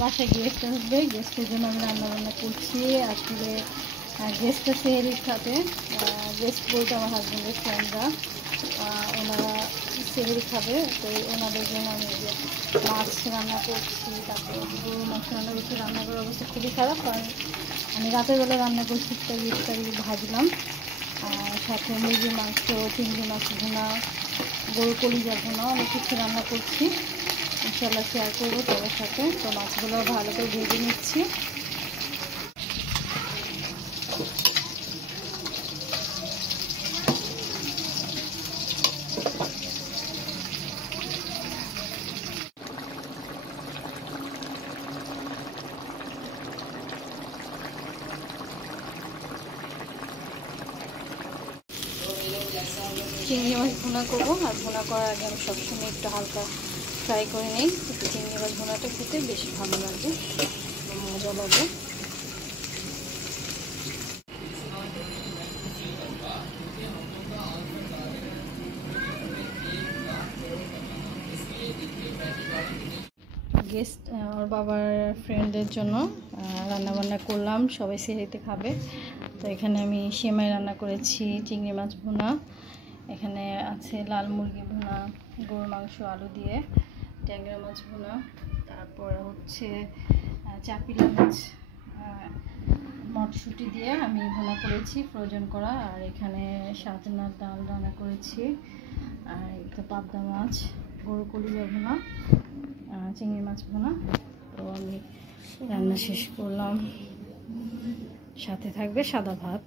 বাসায় গেস্ট আসবে, গেস্টের জন্য আমি রান্নাবান্না করছি। আসলে গেস্টটা সেহরি খাবে, গেস্ট বলতে আমার হাজব্যান্ডের ফ্রেন্ডরা, ওনারা সেহরি খাবে। তো ওনাদের জন্য আমি যে মাছ রান্না করছি, তারপরে গরুর মাংস রান্না করছি। রান্না করার অবস্থা খুবই খারাপ, কারণ আমি রাতের বেলা রান্না করছি, ইফতারি ভাজলাম, সাথে মুরগির মাংস, চিংড়ি মাছ ভুনা, গরু কলিজা ভুনা, অনেক কিছু রান্না করছি। ইনশাল্লাহ শেয়ার করবো তোমার সাথে। তো মাছগুলো ভালো করে ভেজে নিচ্ছি। চিংড়ি মাছ ভুনা করবো, আর ভুনা করার আগে আমি সবসময় একটু হালকা ফ্রাই করে নিই। চিংড়ি মাছ ভুনাটা খেতে বেশি ভালো লাগে, মজা লাগে। গেস্ট ওর বাবার ফ্রেন্ডদের জন্য রান্নাবান্না করলাম, সবাই সেহরিতে খাবে। তো এখানে আমি সেমাই রান্না করেছি, চিংড়ি মাছ ভুনা, এখানে আছে লাল মুরগি ভুনা, গরুর মাংস আলু দিয়ে, ট্যাংরা মাছ ভুনা, তারপর হচ্ছে চাপিলা মাছ মটরশুঁটি দিয়ে আমি ভুনা করেছি, ফ্রোজেন করা। আর এখানে সাজনার ডাল রান্না করেছি, আর একটা পাবদা মাছ, গরু কলিজা ভুনা, চিংড়ি মাছ ভুনা। তো আমি রান্না শেষ করলাম, সাথে থাকবে সাদা ভাত।